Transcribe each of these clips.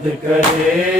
याद करे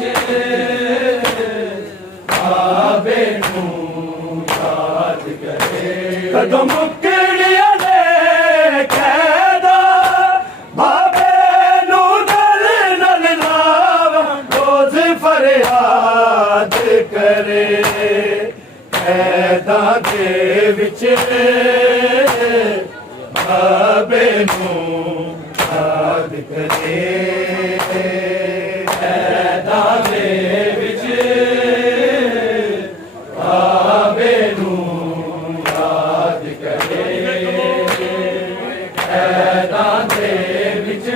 ਵਿੱਚ ਬਾਬੇ ਨੂੰ ਯਾਦ ਕਰੇ ਕਦੋਂ ਮੁੱਕੜਿਆ ਨੇ ਕਹਿਦਾ ਬਾਬੇ ਨੂੰ ਗਲ ਨਾਲ ਲਾਵਾ ਰੋਜ਼ ਫਰਿਆਦ ਕਰੇ ਕੈਦਾਂ ਦੇ ਵਿੱਚ ਬਾਬੇ ਨੂੰ ਯਾਦ ਕਰੇ ਕੈਦਾਂ ਦੇ ਵਿੱਚ ਬਾਬੇ ਨੂੰ ਯਾਦ ਕਰੇ ਕੈਦਾਂ ਦੇ ਵਿੱਚ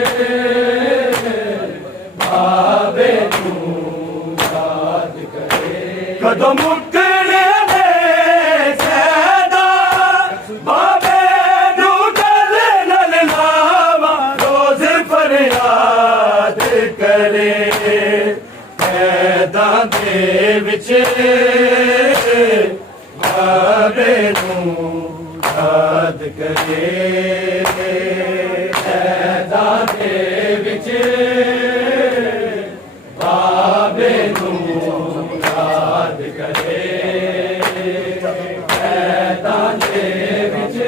ਬਾਬੇ ਨੂੰ ਯਾਦ ਕਰੇ ਕਦੋਂ ਮੁੱਕਣੇ ਨੇ ਸੈਦਾ ਬਾਬੇ ਨੂੰ ਗਲ ਨਾਲ ਲਾਵਾ ਰੋਜ਼ ਫਰਿਆਦ ਕਰੇ ਕੈਦਾਂ ਦੇ ਵਿੱਚ ਬਾਬੇ ਨੂੰ ਯਾਦ ਕਰੇ ਕੈਦਾਂ ਦੇ ਵਿੱਚ ਬਾਬੇ ਨੂੰ ਯਾਦ ਕਰੇ ਕੈਦਾਂ ਦੇ ਵਿੱਚ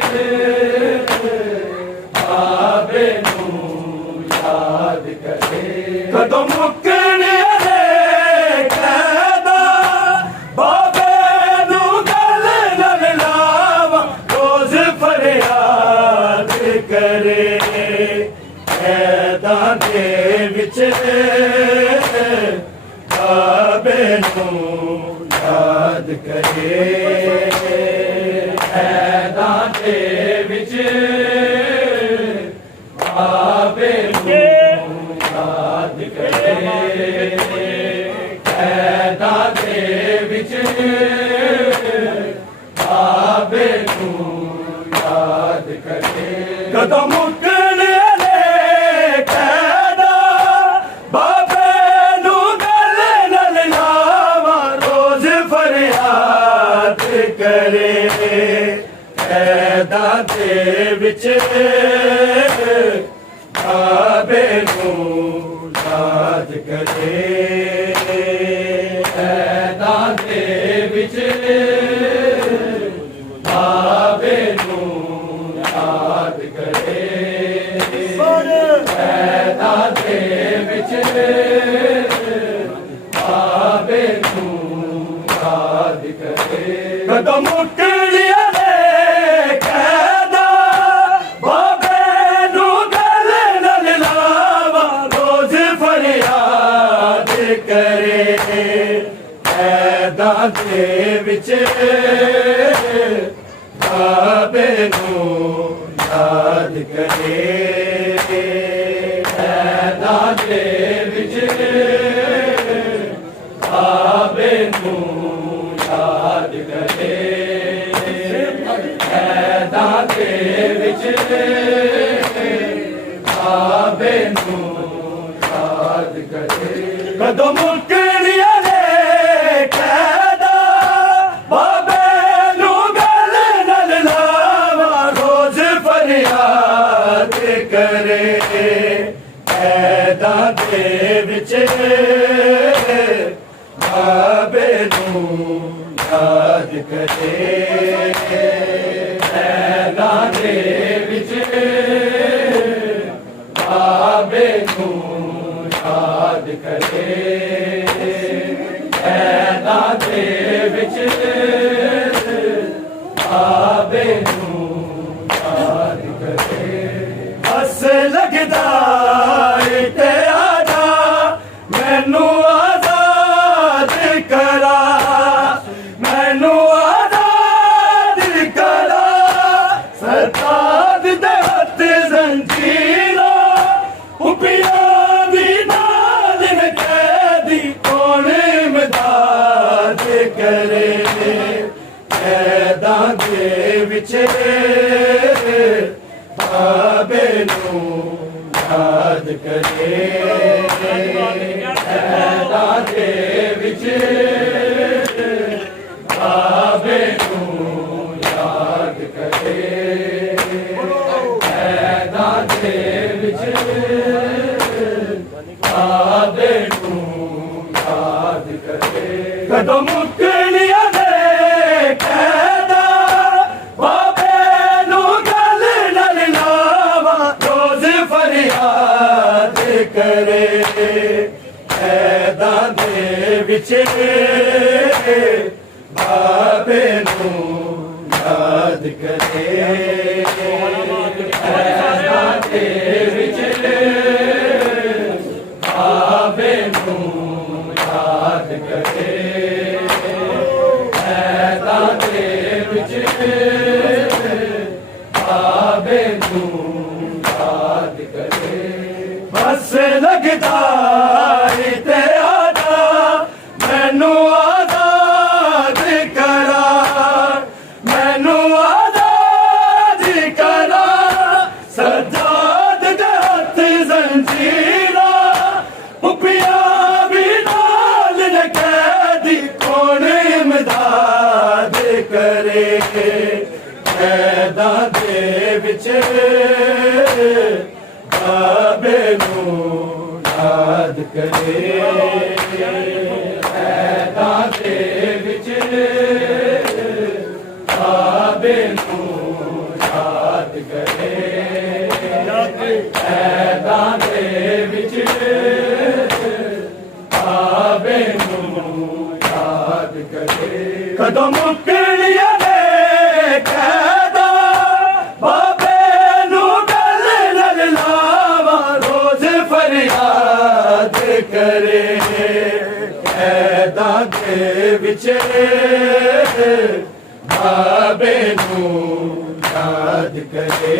ਬਾਬੇ ਨੂੰ ਯਾਦ ਕਰੇ ਕਦੋਂ ਮੁੱਕਣੇ ਨੇ ਕੈਦਾ ਬਾਬੇ ਨੂੰ ਗਲ ਨਾਲ ਲਾਵਾ ਰੋਜ਼ ਫਰਿਆਦ ਕਰੇ ਕੈਦਾਂ ਦੇ ਵਿੱਚ ਬਾਬੇ ਨੂੰ ਯਾਦ ਕਰੇ ਕੈਦਾਂ ਦੇ ਵਿੱਚ ਬਾਬੇ ਨੂੰ ਯਾਦ ਕਰੇ ਕੈਦਾਂ ਦੇ ਵਿੱਚ ਬਾਬੇ ਨੂੰ ਯਾਦ ਕਰੇ ਕਦੋਂ ਮੁੱਕਣੇ ਨੇ ਕੈਦਾ ਬਾਬੇ ਨੂੰ ਗਲ ਨਾਲ ਲਾਵਾ ਰੋਜ਼ ਫਰਿਆਦ ਕਰੇ ਕੈਦਾਂ ਦੇ ਵਿੱਚ ਬਾਬੇ ਨੂੰ ਯਾਦ ਕਰੇ ਕੈਦਾਂ ਦੇ ਵਿੱਚ ਬਾਬੇ ਨੂੰ ਯਾਦ ਕਰੇ ਕੈਦਾਂ ਦੇ ਵਿੱਚ ਬਾਬੇ ਨੂੰ ਯਾਦ ਕਰੇ ਕਦੋਂ ਮੁੱਕੜਿਆ ਨੇ ਕੈਦਾ ਬਾਬੇ ਨੂੰ ਗਲ ਨਾਲ ਲਾਵਾ ਰੋਜ਼ ਫਰਿਆਦ ਕਰੇ ਕੈਦਾਂ ਦੇ ਵਿੱਚ ਬਾਬੇ ਨੂੰ ਯਾਦ ਕਰੇ ਕੈਦਾਂ ਦੇ ਵਿੱਚ ਬਾਬੇ ਨੂੰ ਯਾਦ ਕਰੇ ਕੈਦਾਂ ਦੇ ਵਿੱਚ ਬਾਬੇ ਨੂੰ ਯਾਦ ਕਰੇ ਕਦੋਂ ਮੁੱਕੜਿਆ ਨੇ ਕੈਦਾ ਬਾਬੇ ਨੂੰ ਗਲ ਨਾਲ ਲਾਵਾ ਰੋਜ਼ ਫਰਿਆਦ ਕਰੇ ਕੈਦਾਂ ਦੇ ਵਿੱਚ ਬਾਬੇ ਨੂੰ ਯਾਦ ਕਰੇ ਕੈਦਾਂ ਦੇ ਵਿੱਚ ਬਾਬੇ ਨੂੰ ਯਾਦ ਕਰੇ ਕੈਦਾਂ ਦੇ ਵਿੱਚ ਬਾਬੇ ਨੂੰ ਯਾਦ ਕਰੇ ਹੱਸ ਲੱਗਦਾ ਏ ਤੇ ਆਜਾ ਮੈਨੂੰ ਆਜ਼ਾਦ ਕਰਾ ਮੈਨੂੰ ਆਜ਼ਾਦ ਕਰਾ ਸਰਤਾਜ ਦੇ ਹੱਥ ਜ਼ੰਜੀਰਾਂ ਉਪਿਆਂ ਦੀ ਨਾਲ ਕੈਦੀ ਕੌਣ ਇਮਦਾਦ ਕਰੇ ਕੈਦਾਂ ਦੇ ਵਿੱਚ ਬਾਬੇ ਨੂੰ ਯਾਦ ਕਰੇ ਕੈਦਾਂ ਦੇ ਵਿੱਚ ਬਾਬੇ ਨੂੰ ਯਾਦ ਕਰੇ ਕੈਦਾਂ ਦੇ ਵਿੱਚ ਬਾਬੇ ਨੂੰ कदों मुकनिया दे कहदा बाबे नू गल नाल लावा रोज फरियाद करे कैदा दे विच बाबे नू याद करे कैदा दे विच बाबे नू याद करे कैदा दे विच बाबे नू याद करे बस लगदा ते आजा मैनू आजाद करा मैनू आजाद करा सजाद दे हथ जंजीरा पुपिया भी नाल न कैदी कौन इमदाद करे कैदा दे विच बाबे नू याद करे कैदा दे विच बाबे नू याद करे कैदा दे विच बाबे नू याद करे कदों मुकनिया दे कहदा बाबे नू गल नाल लावा रोज फरियाद करे कैदा दे विच बाबे नू याद करे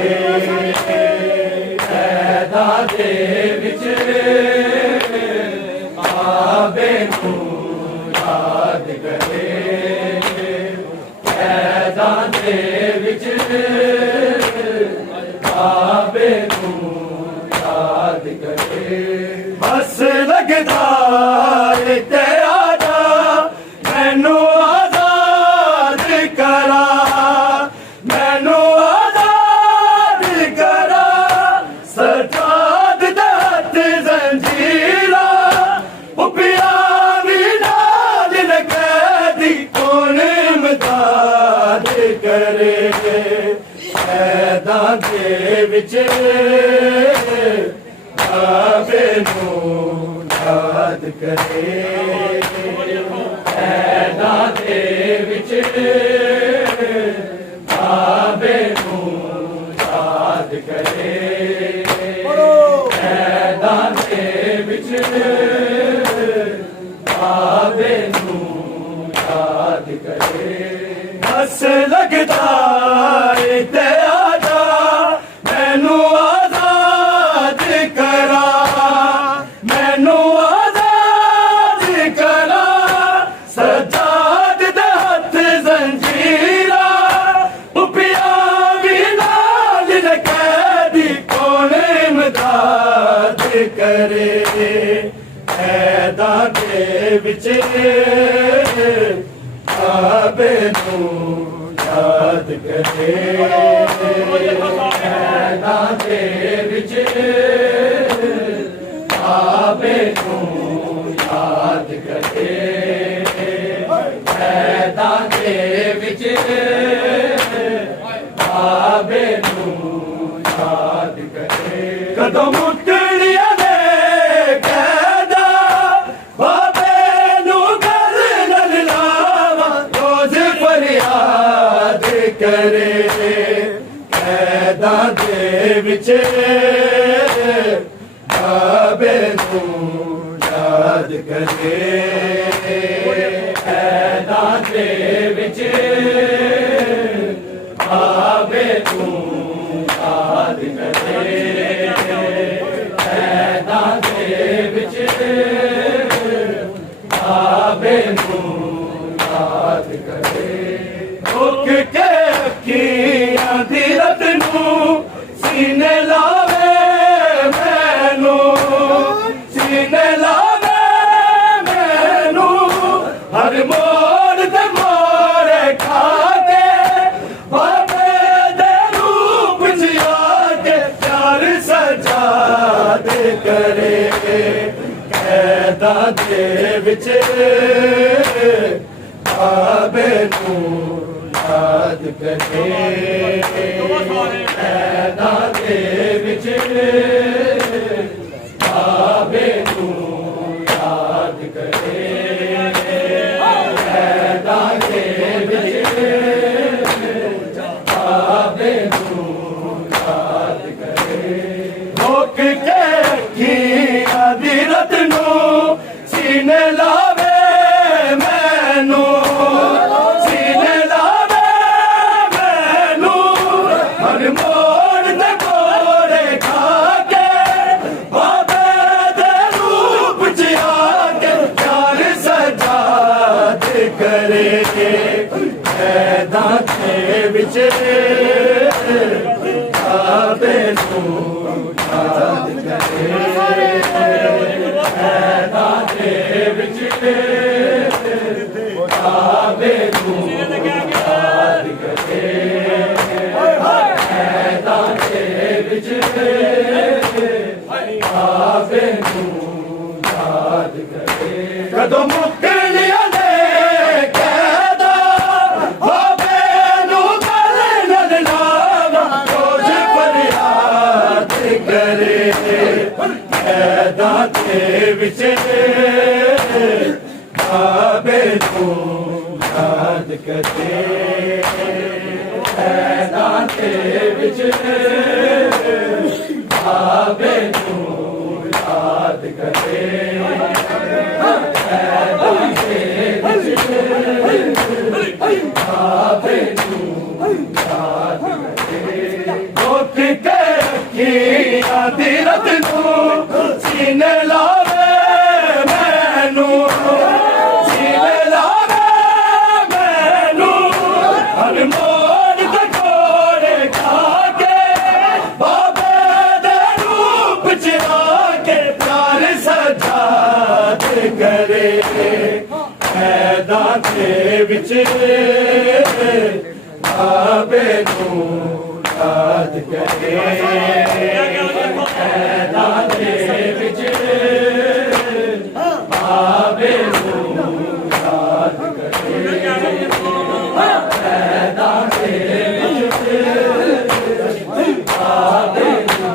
कैदा दे विच बाबे नू याद करे कैदा दे विच बाबे नू याद करे बस लगदा ते आजा मैनू आजाद करा मैनू आजाद करा सजाद दे हथ जंजीरा पुपिया भी नाल न कैदी कौन इमदाद करे कैदा दे विच बाबे नू याद करे कैदा दे विच बाबे नू याद करे कैदा दे विच बाबे नू याद करे बस लगदा ते आजा मैनू आजाद करा मैनू आजाद करा सजाद दे हथ जंजीरा पुपिया भी नाल न कैदी कौन इमदाद करे कैदा दे विच बाबे नू याद करे कैदा दे विच बाबे नू याद करे कैदा दे विच बाबे नू याद करे कदों मुकनिया दे कहदा बाबे नू गल नाल लावा रोज फरियाद करे कैदा दे विच बाबे नू याद करे कैदा दे विच बाबे नू याद करे कैदा दे विच बाबे नू याद करे रुक के अखियां दी रत नू सीने लावे मैनू सीने लावे मैनू हर मोड़ ते मोड़ खा के बाबे दे रूप च आके प्यार सजा दे करे कैदां दे विच बाबे नू याद करे कैदां दे विच बाबे नू याद करे कैदां दे विच बाबे नू याद करे रोक के अखियां दी रत नू सीने लावे मैनू सीने लावे मैनू हर मोड़ ते कोड़े खा के बाबे दे रूप च आके प्यार सजाद करे कैदां दे विच बाबे नू याद करे कैदां दे विच बाबे नू याद करे कैदां दे विच बाबे नू याद करे कदों मुक्कलियां ने कैदा बाबे नू गल नल लावा रोज फरियाद करे कैदां दे विच बाबे नू याद करे कैदां दे विच बाबे नू याद करे कैदां दे विच बाबे नू याद करे रोक के अखियां दी रत नू सीने लावे मैनू सीने लावे मैनू हर मोड़ ते कोड़े खा के बाबे दे रूप च आके प्यार सजाद करे कैदां दे विच बाबे नू याद करे कैदां दे विच बाबे नू याद करे कैदां दे विच बाबे नू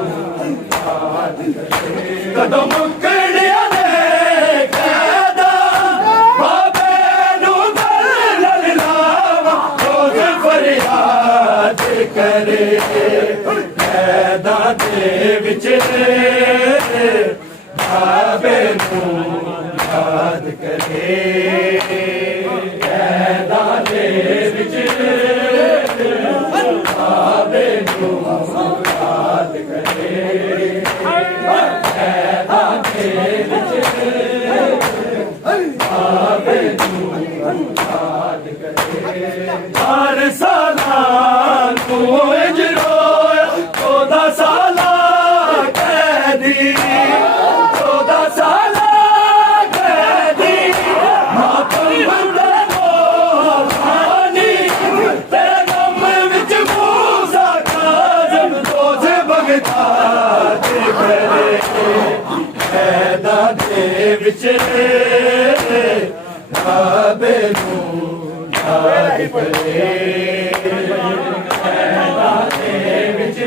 याद करे कदों मुक्कलियां ने कैदा बाबे नू गल नल लावा रोज फरियाद करे कैदां दे विच बाबे नू याद करे कैदां दे विच बाबे नू याद करे कैदां दे विच बाबे नू याद करे 4 सालां तू इंज रोया 14 सालां कैदी 14 सालां कैदी मातम दे मोहानी तेरे गम विच मूसा काज़म रोज़ बगदाद करे कैदां दे विच बाबे नू याद करे कैदां दे विच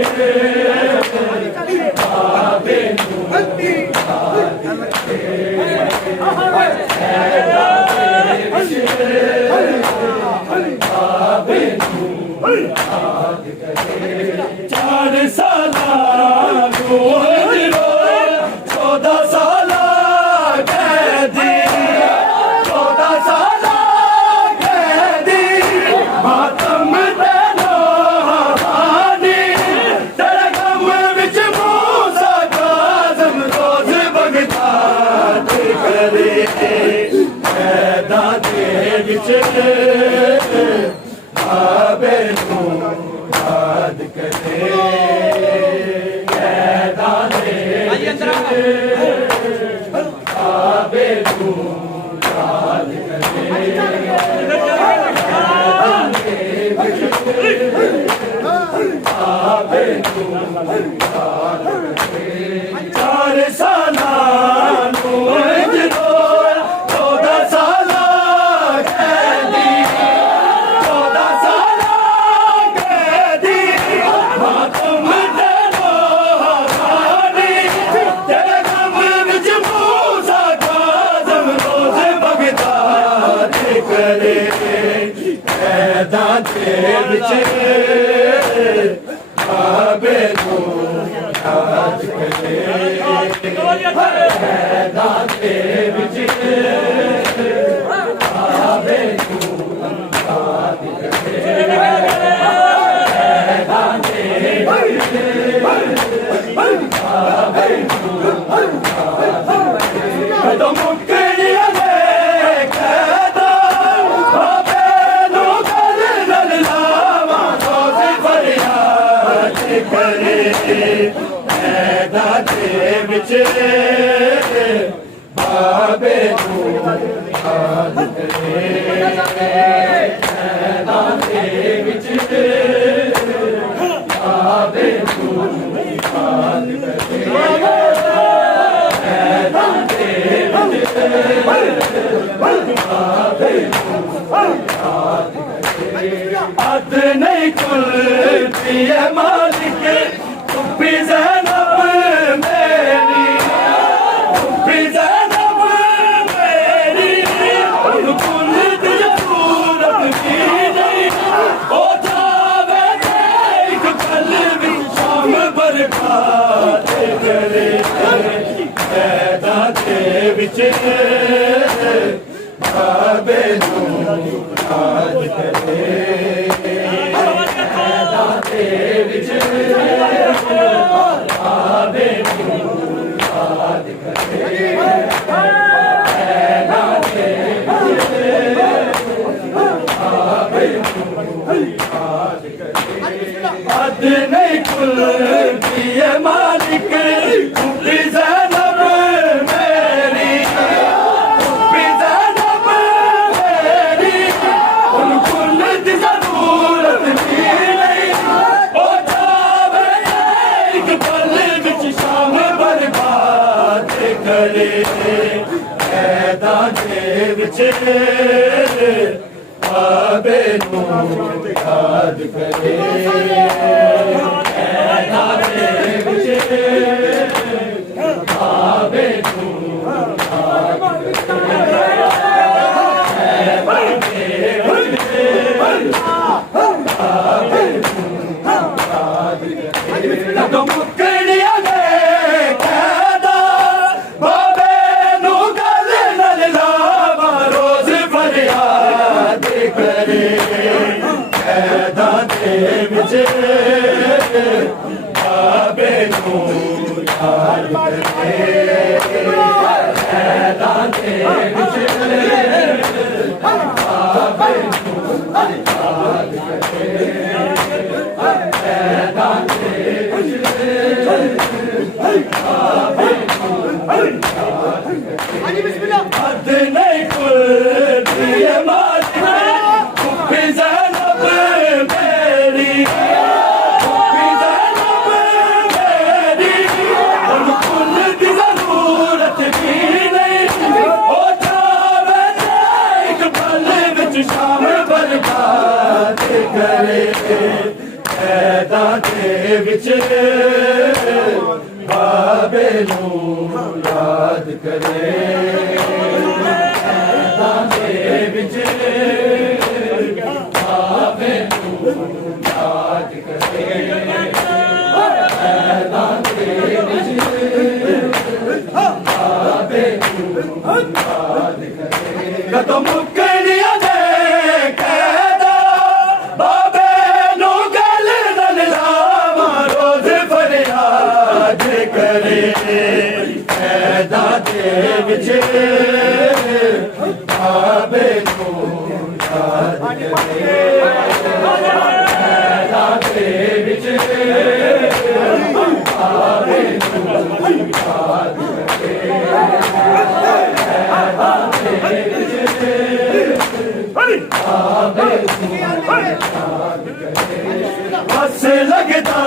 बाबे नू याद करे कैदां दे विच बाबे नू याद करे 4 सालां तू इंज रोया 14 सालां कैदी 14 सालां कैदी मातम दे लोहानी तेरे गम विच मूसा काज़म रोज़ बगदाद करे कैदां दे विच बाबे नू याद करे कैदां दे विच बाबे नू याद करे कैदां दे विच बाबे नू याद करे 4 सालां नू इंज ਦੇ ਵਿੱਚ ਬਾਬੇ ਨੂੰ ਯਾਦ ਕਰੇ ਮੈਦਾਨ ਦੇ ਵਿੱਚ ਬਾਬੇ ਨੂੰ ਯਾਦ ਕਰੇ ਮੈਦਾਨ ਦੇ ਵਿੱਚ ਬਾਬੇ ਨੂੰ ਕਦੋਂ ਮੁੱਕਣੀਆਂ ਨੇ ਕਹਦਾ ਬਾਬੇ ਨੂੰ ਗੱਲ ਨਾਲ ਲਾਵਾਂ ਰੋਜ਼ ਫਰਿਆਦ ਕਰੇ ਮੈਦਾਨ ਦੇ ਵਿੱਚ ਬਾਬੇ ਨੂੰ ਯਾਦ ਕਰੇ ਮੈਦਾਨ ਦੇ ਵਿੱਚ ਬਾਬੇ ਨੂੰ ਯਾਦ ਕਰੇ ਮੈਦਾਨ ਦੇ ਵਿੱਚ ਬਾਬੇ ਨੂੰ ਯਾਦ ਕਰੇ ਅੱਧ ਨਹੀਂ ਖੁੱਲਦੀ ਹੈ ਮਾਲਿਕ ਵੀ ਜ਼ੈਨਬ ਮੇਰੀ ਵੀ ਜ਼ੈਨਬ ਮੇਰੀ ਉਹਨੂੰ ਕੁੱਲ ਦੀ ਜ਼ਰੂਰਤ ਵੀ ਨਹੀਂ ਉਹ ਜਾਵੇ ਇੱਕ ਪਲ ਵਿੱਚ ਸ਼ਾਮ ਬਰਬਾਦ ਕਰੇ ਮੈਦਾਨ ਦੇ ਵਿੱਚ ਬਾਬੇ ਨੂੰ ਯਾਦ ਕਰੇ ਮੈਦਾਨ ਦੇ ਵਿੱਚ ਬਾਬੇ ਨੂੰ ਯਾਦ ਕਰੇ ਮੈਦਾਨ ਦੇ ਵਿੱਚ ਬਾਬੇ ਨੂੰ ਯਾਦ ਕਰੇ ਅੱਧ ਨਹੀਂ ਖੁੱਲਦੀ ਹੈ ਮਾਲਿਕ ਵੀ ਜ਼ੈਨਬ ਮੇਰੀ ਵੀ ਜ਼ੈਨਬ ਮੇਰੀ ਉਹਨੂੰ ਕੁੱਲ ਦੀ ਜ਼ਰੂਰਤ ਵੀ ਨਹੀਂ ਉਹ ਜਾਵੇ ਇੱਕ ਪਲ ਵਿੱਚ ਸ਼ਾਮ ਬਰਬਾਦ ਕਰੇ ਮੈਦਾਨ ਦੇ ਵਿੱਚ ਬਾਬੇ ਨੂੰ ਯਾਦ ਕਰੇ ਮੈਦਾਨ ਦੇ ਵਿੱਚ ਬਾਬੇ ਨੂੰ ਯਾਦ ਕਰੇ ਮੈਦਾਨ ਦੇ ਵਿੱਚ ਬਾਬੇ ਨੂੰ ਯਾਦ ਕਰੇ ਜਦੋਂ ਮੁੱਕਣੀਆਂ ਨੇ ਕਹਦਾ ਬਾਬੇ ਨੂੰ ਗੱਲ ਨਾਲ ਲਾਵਾਂ ਰੋਜ਼ ਫਰਿਆਦ ਕਰੇ ਮੈਦਾਨ ਦੇ ਵਿੱਚ ਬਾਬੇ ਨੂੰ ਯਾਦ ਕਰੇ ਮੈਦਾਨ ਦੇ ਵਿੱਚ ਬਾਬੇ ਨੂੰ ਯਾਦ ਕਰੇ ਮੈਦਾਨ ਦੇ ਵਿੱਚ ਬਾਬੇ ਨੂੰ ਯਾਦ ਕਰੇ ਅੱਧ ਨਹੀਂ ਖੁੱਲਦੀ ਹੈ ਮਾਲਿਕ ਵੀ ਜ਼ੈਨਬ ਮੇਰੀ ਵੀ ਜ਼ੈਨਬ ਮੇਰੀ ਉਹਨੂੰ ਕੁੱਲ ਦੀ ਜ਼ਰੂਰਤ ਵੀ ਨਹੀਂ ਉਹ ਜਾਵੇ ਇੱਕ ਪਲ ਵਿੱਚ ਸ਼ਾਮ ਬਰਬਾਦ ਕਰੇ ਮੈਦਾਨ ਦੇ ਵਿੱਚ ਬਾਬੇ ਨੂੰ ਯਾਦ ਕਰੇ ਮੈਦਾਨ ਦੇ ਵਿੱਚ ਬਾਬੇ ਨੂੰ ਯਾਦ ਕਰੇ ਮੈਦਾਨ ਦੇ ਵਿੱਚ ਬਾਬੇ ਨੂੰ ਯਾਦ ਕਰੇ ਕਦੋਂ ਮੁੱਕਣੀਆਂ ਨੇ ਕਹਦਾ ਬਾਬੇ ਨੂੰ ਗੱਲ ਨਾਲ ਲਾਵਾਂ ਰੋਜ਼ ਫਰਿਆਦ ਕਰੇ ਮੈਦਾਨ ਦੇ ਵਿੱਚ ਬਾਬੇ ਨੂੰ ਯਾਦ ਕਰੇ ਮੈਦਾਨ ਦੇ ਵਿੱਚ ਬਾਬੇ ਨੂੰ ਯਾਦ ਕਰੇ ਮੈਦਾਨ ਦੇ ਵਿੱਚ ਬਾਬੇ ਨੂੰ ਯਾਦ ਕਰੇ ਬਸ ਲੱਗਦਾ